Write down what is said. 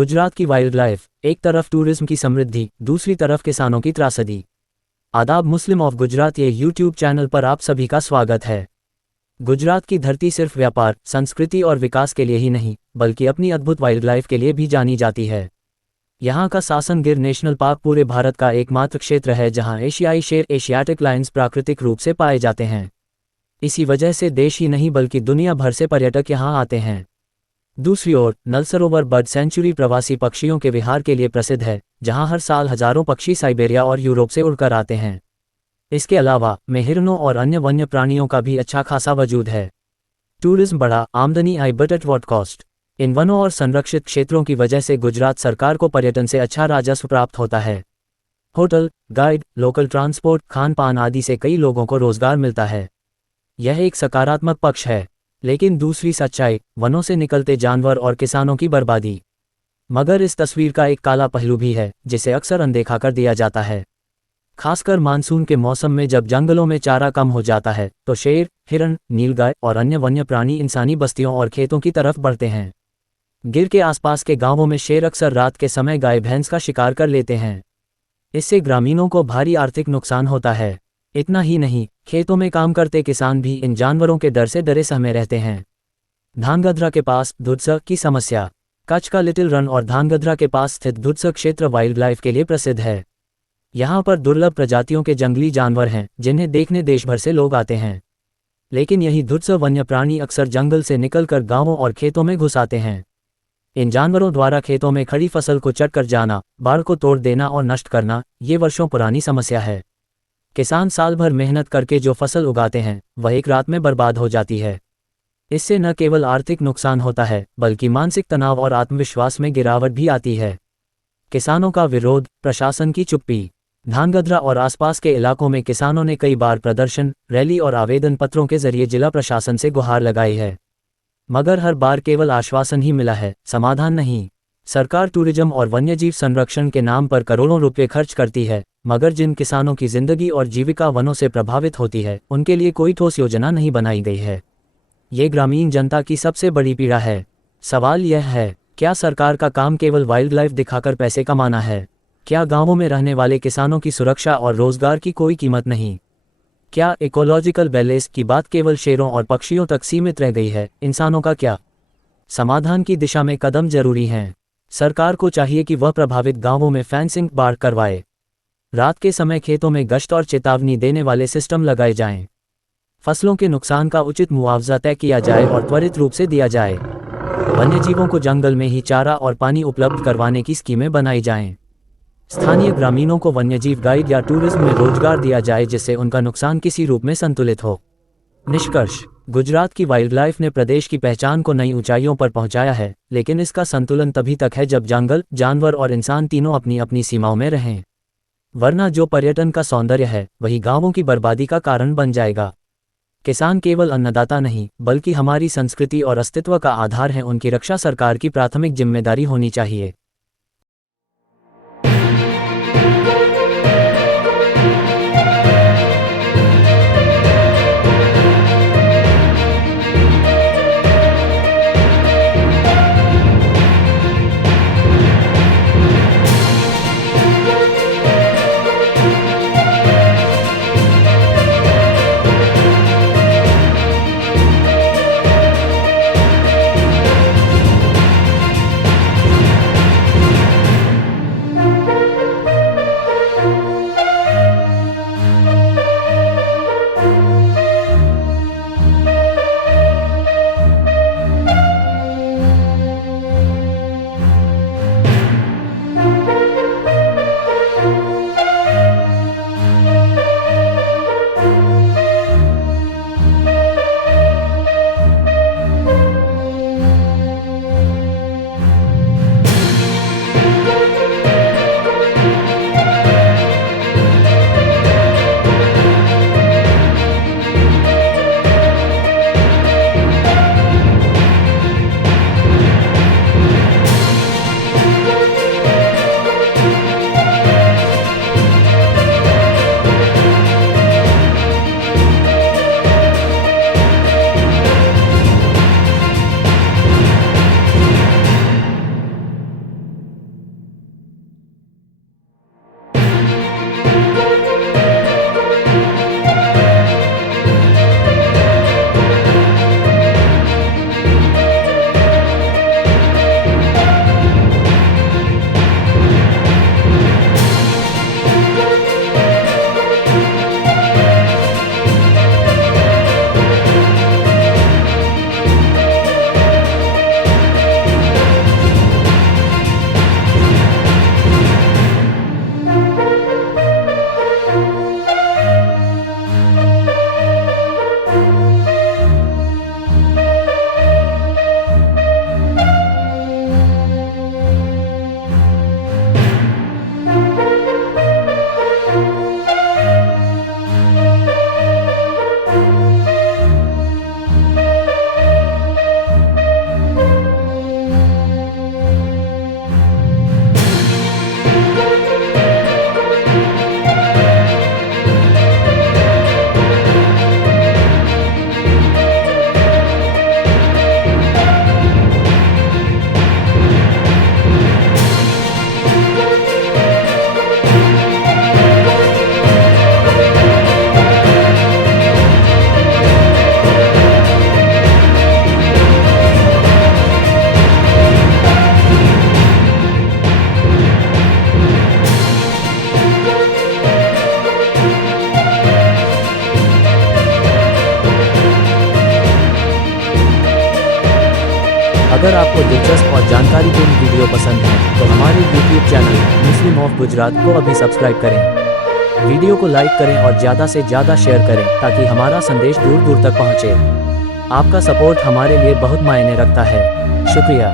गुजरात की wild life, एक तरफ टूरिज्म की समृद्धि, दूसरी तरफ किसानों की त्रासदी। आदाब, मुस्लिम ऑफ गुजरात ये यूट्यूब चैनल पर आप सभी का स्वागत है। गुजरात की धरती सिर्फ व्यापार, संस्कृति और विकास के लिए ही नहीं, बल्कि अपनी अद्भुत वाइल्ड लाइफ के लिए भी जानी जाती है। यहाँ का सासन गिर नेशनल पार्क पूरे भारत का एकमात्र क्षेत्र है जहाँ एशियाई शेर एशियाटिक लायंस प्राकृतिक रूप से पाए जाते हैं। इसी वजह से देश ही नहीं बल्कि दुनिया भर से पर्यटक यहाँ आते हैं। दूसरी ओर नल सरोवर बर्ड सेंचुरी प्रवासी पक्षियों के विहार के लिए प्रसिद्ध है, जहां हर साल हजारों पक्षी साइबेरिया और यूरोप से उड़कर आते हैं। इसके अलावा में हिरणों और अन्य वन्य प्राणियों का भी अच्छा खासा वजूद है। टूरिज्म बढ़ा, आमदनी आई, बट एट व्हाट कॉस्ट? इन वनों और संरक्षित क्षेत्रों की वजह से गुजरात सरकार को पर्यटन से अच्छा राजस्व प्राप्त होता है। Hotel, guide, local transport, Khan पान आदि से कई लोगों को रोजगार मिलता है। यह एक सकारात्मक पक्ष है। लेकिन दूसरी सच्चाई, वनों से निकलते जानवर और किसानों की बर्बादी। मगर इस तस्वीर का एक काला पहलू भी है, जिसे अक्सर अनदेखा कर दिया जाता है। खासकर मानसून के मौसम में जब जंगलों में चारा कम हो जाता है, तो शेर, हिरण, नीलगाय और अन्य वन्य प्राणी इंसानी बस्तियों और खेतों की तरफ बढ़ते हैं। गिर के आसपास के गांवों में शेर अक्सर रात के समय गाय भैंस का शिकार कर लेते हैं। इससे ग्रामीणों को भारी आर्थिक नुकसान होता है। इतना ही नहीं, खेतों में काम करते किसान भी इन जानवरों के डर से डरे सहमे रहते हैं। धांगध्रा के पास धुर्सा की समस्या। कच्छ का लिटिल रन और धांगध्रा के पास स्थित धुर्सा क्षेत्र वाइल्ड लाइफ के लिए प्रसिद्ध है। यहाँ पर दुर्लभ प्रजातियों के जंगली जानवर हैं, जिन्हें देखने देश भर से लोग आते हैं। लेकिन यही धुर्सा वन्य प्राणी अक्सर जंगल से निकलकर गांवों और खेतों में घुस आते हैं। इन जानवरों द्वारा खेतों में खड़ी फसल को चट कर जाना, बाड़ को तोड़ देना और नष्ट करना, ये वर्षों पुरानी समस्या है। किसान साल भर मेहनत करके जो फसल उगाते हैं, वह एक रात में बर्बाद हो जाती है। इससे न केवल आर्थिक नुकसान होता है, बल्कि मानसिक तनाव और आत्मविश्वास में गिरावट भी आती है। किसानों का विरोध, प्रशासन की चुप्पी। धांगध्रा और आसपास के इलाकों में किसानों ने कई बार प्रदर्शन, रैली और आवेदन पत्रों के जरिए जिला प्रशासन से गुहार लगाई है। मगर हर बार केवल आश्वासन ही मिला है, समाधान नहीं। सरकार टूरिज्म और वन्यजीव संरक्षण के नाम पर करोड़ों रुपये खर्च करती है, मगर जिन किसानों की जिंदगी और जीविका वनों से प्रभावित होती है, उनके लिए कोई ठोस योजना नहीं बनाई गई है। ये ग्रामीण जनता की सबसे बड़ी पीड़ा है। सवाल यह है, क्या सरकार का काम केवल वाइल्ड लाइफ दिखाकर पैसे कमाना है? क्या गांवों में रहने वाले किसानों की सुरक्षा और रोजगार की कोई कीमत नहीं? क्या इकोलॉजिकल बैलेंस की बात केवल शेरों और पक्षियों तक सीमित रह गई है? इंसानों का क्या? समाधान की दिशा में कदम जरूरी हैं। सरकार को चाहिए कि वह प्रभावित गांवों में फेंसिंग, बाड़ करवाए। रात के समय खेतों में गश्त और चेतावनी देने वाले सिस्टम लगाए जाएं। फसलों के नुकसान का उचित मुआवजा तय किया जाए और त्वरित रूप से दिया जाए। वन्यजीवों को जंगल में ही चारा और पानी उपलब्ध करवाने की स्कीमें बनाई जाएं। स्थानीय ग्रामीणों को वन्यजीव गाइड या टूरिज्म में रोजगार दिया जाए, जिससे उनका नुकसान किसी रूप में संतुलित हो। निष्कर्ष, गुजरात की वाइल्ड लाइफ ने प्रदेश की पहचान को नई ऊंचाइयों पर पहुंचाया है, लेकिन इसका संतुलन तभी तक है जब जंगल, जानवर और इंसान तीनों अपनी अपनी सीमाओं में रहें। वरना जो पर्यटन का सौंदर्य है, वही गांवों की बर्बादी का कारण बन जाएगा। किसान केवल अन्नदाता नहीं, बल्कि हमारी संस्कृति और अस्तित्व का आधार है। उनकी रक्षा सरकार की प्राथमिक जिम्मेदारी होनी चाहिए। अगर आपको दिलचस्प और जानकारीपूर्ण वीडियो पसंद है तो हमारे YouTube channel Muslim of Gujarat को अभी सब्सक्राइब करें। वीडियो को लाइक करें और ज़्यादा से ज़्यादा शेयर करें ताकि हमारा संदेश दूर दूर तक पहुँचे। आपका सपोर्ट हमारे लिए बहुत मायने रखता है। शुक्रिया।